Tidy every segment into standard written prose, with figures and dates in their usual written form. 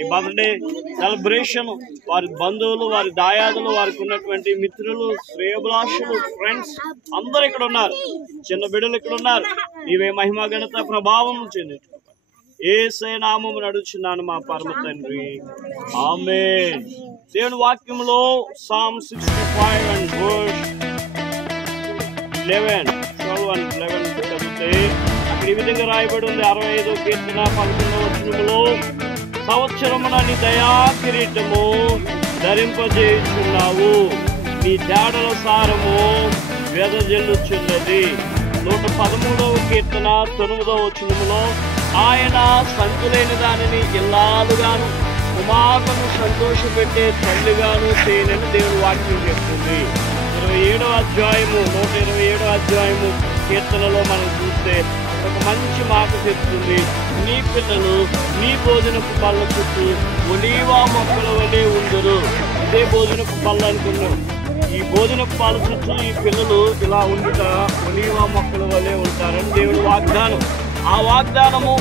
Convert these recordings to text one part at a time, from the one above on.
ఈ birthday celebration వారి బంధువులు, వారి దాయాదులు, వారికి ఉన్నటువంటి మిత్రులు, శ్రేయోభిలాషులు, ఫ్రెండ్స్ అందరూ ఇక్కడ ఉన్నారు. చిన్న బిడ్డలు ఇక్కడ ఉన్నారు. నీవే మహిమ ఘనత ప్రభావం చెందించు. యేసయ్య నామమున అడుగుచున్నాను మా పరమ తండ్రి, ఆమేన్. దేవుని వాక్యంలో Psalm 65 and verse 11 చదివితే అక్కడ ఈ విధంగా రాయబడి ఉంది. 65వ కీర్తన 11వ వచనములో, సంవత్సరమున నీ దయా కిరీటము ధరింపజేయుచున్నావు, నీ జాడల సారము వెదజల్లుచున్నది. 113వ కీర్తన 9వ వచనములో, ఆయన సంతులేని దానిని ఇల్లాలుగాను కుమారులను సంతోషపెట్టే తల్లిగాను చేయనని దేవుని వాక్యం చెప్తుంది. 127వ అధ్యాయము కీర్తనలో మనం చూస్తే ఒక మంచి మాట చెప్తుంది. నీ పిల్లలు నీ భోజనపు బల్ల చుట్టూ ఒలీవ మొక్కల వలె ఉందరు. ఇదే భోజనపు బల్ల అనుకున్నాం. ఈ భోజనపు పాల చుట్టూ ఈ పిల్లలు ఇలా ఉండుట ఒలీవ మొక్కల వలె ఉంటారని దేవుని వాగ్దానం. ఆ వాగ్దానము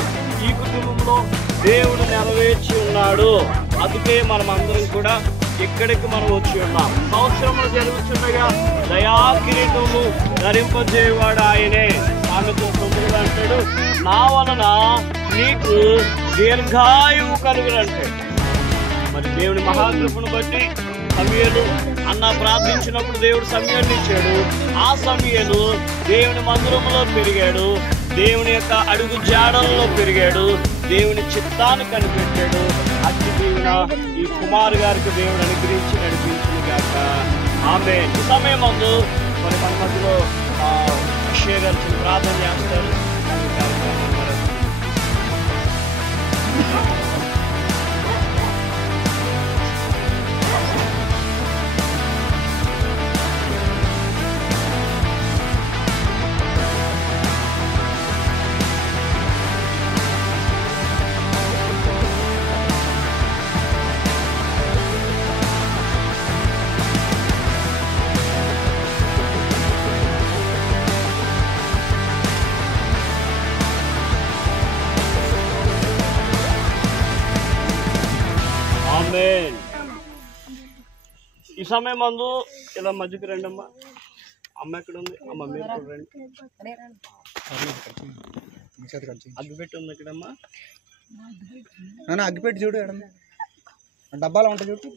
ఈ కుటుంబంలో దేవుడు నెరవేర్చి ఉన్నాడు. అందుకే మనం అందరం కూడా ఇక్కడికి మనం వచ్చి ఉన్నాం. సంవత్సరములు జరుగుతుండగా దయా కిరీటము ధరింపజేయవాడు ఆయనే. ఆమెతో తొమ్మిదిగా అంటాడు, నా వలన నీకు దీర్ఘాయువు కలుగునంటాడు. మరి దేవుని మహాకృపను బట్టి సమూయేలు అన్న ప్రార్థించినప్పుడు దేవుడు సమూయేలుని ఇచ్చాడు. ఆ సమూయేలు దేవుని మందిరంలో పెరిగాడు, దేవుని యొక్క అడుగు జాడల్లో పెరిగాడు, దేవుని చిత్తాన్ని కనిపెట్టాడు. అతి దీవెన ఈ కుమార్ గారికి దేవుడు అనుగ్రహించి నడిపించును గాక. ఆమేన్. ఈ సమయం ముందు మరి మన మధ్యలో అక్షయ్ గారు ప్రార్థన చేస్తారు. ఈ సమయం మందు ఇలా మధ్యకి రండి అమ్మా. అమ్మ ఎక్కడ ఉంది? అమ్మ మీరు రండి. అగ్గిపెట్టి ఉంది ఇక్కడమ్మా. అగ్గిపెట్టి చూడు, డబ్బాలో ఉంటుంది చూడు.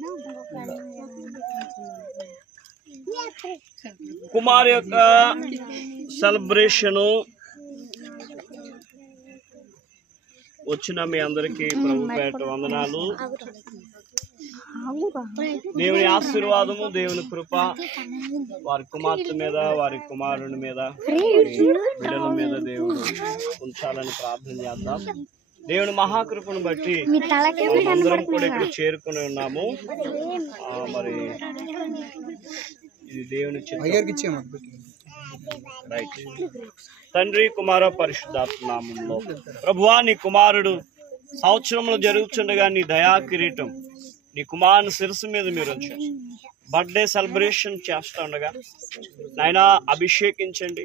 కుమార్ యొక్క సెలబ్రేషను వచ్చిన మీ అందరికీ ప్రభు పేట వందనాలు. దేవుని ఆశీర్వాదము, దేవుని కృప వారి కుమార్తె మీద, వారి కుమారుని మీద, బిడ్డల మీద దేవుడు ఉంచాలని ప్రార్థన చేద్దాం. దేవుని మహాకృపను బట్టి అందరం కూడా ఇక్కడ చేరుకుని ఉన్నాము. మరి ఇది దేవుని చిత్తం. రైట్. తండ్రి కుమార పరిశుద్ధాత్మ నామములో ప్రభువా, నీ కుమారుడు సంవత్సరంలో జరుగుతుండగా నీ దయా కిరీటం నీ కుమారుని శిరస్సు మీద మీరు ఉంచారు. బర్త్డే సెలబ్రేషన్ చేస్తూ ఉండగా నాయనా అభిషేకించండి.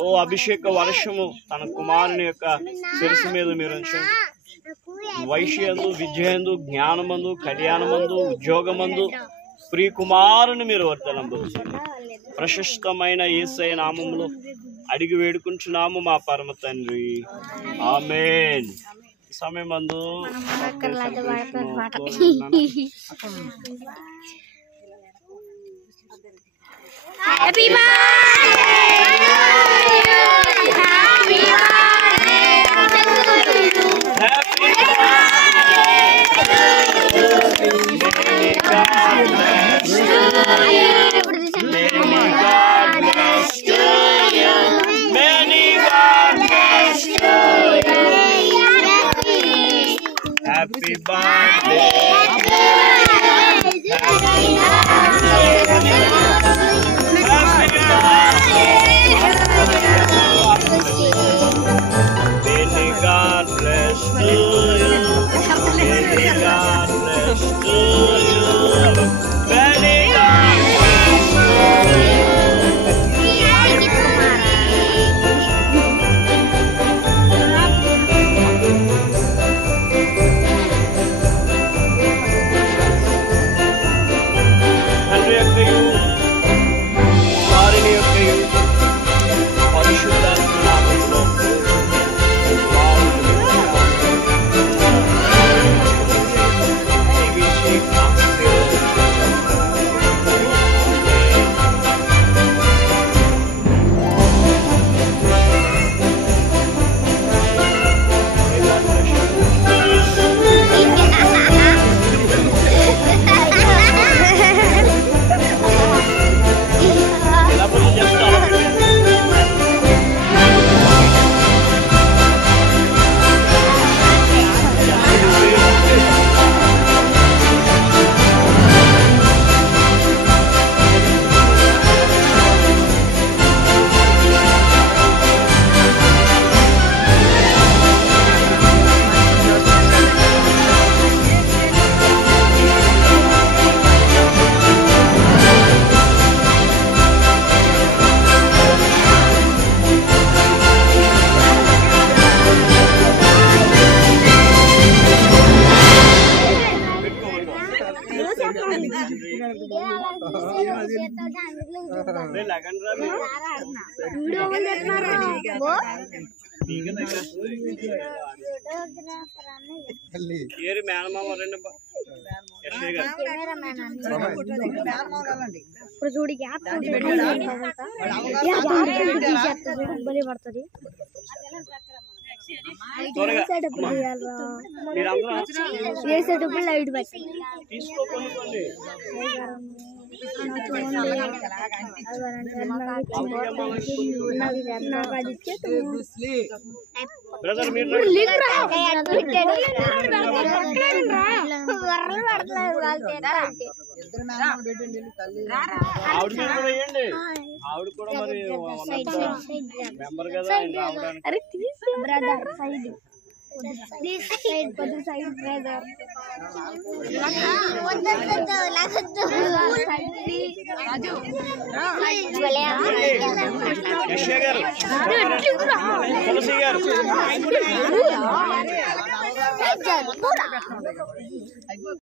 ఓ అభిషేక వర్షము తన కుమారుని యొక్క శిరస్సు మీద మీరు ఉంచండి. వైశ్యందు, విద్యందు, జ్ఞానమందు, కళ్యాణమందు, ఉద్యోగమందు ప్రియ కుమారుని మీరు వర్తనంపరుచండి. ప్రశస్తమైన యేసయ్య నామములో అడిగి వేడుకుంటున్నాము మా పరమ తండ్రి, ఆమేన్. సమయం మందు Happy birthday. May God bless you. May God bless you. May God bless you. చూడి బలి పడుతుంది వేసేటప్పుడు లైట్ పెట్టి ఆవిడ కూడా మరి మెంబర్ కదా బ్రదర్ సైడ్ ప్లీజ్ సైడ్ కొద్ది సైడ్ బ్రదర్ యశ్య గారు తులసి గారు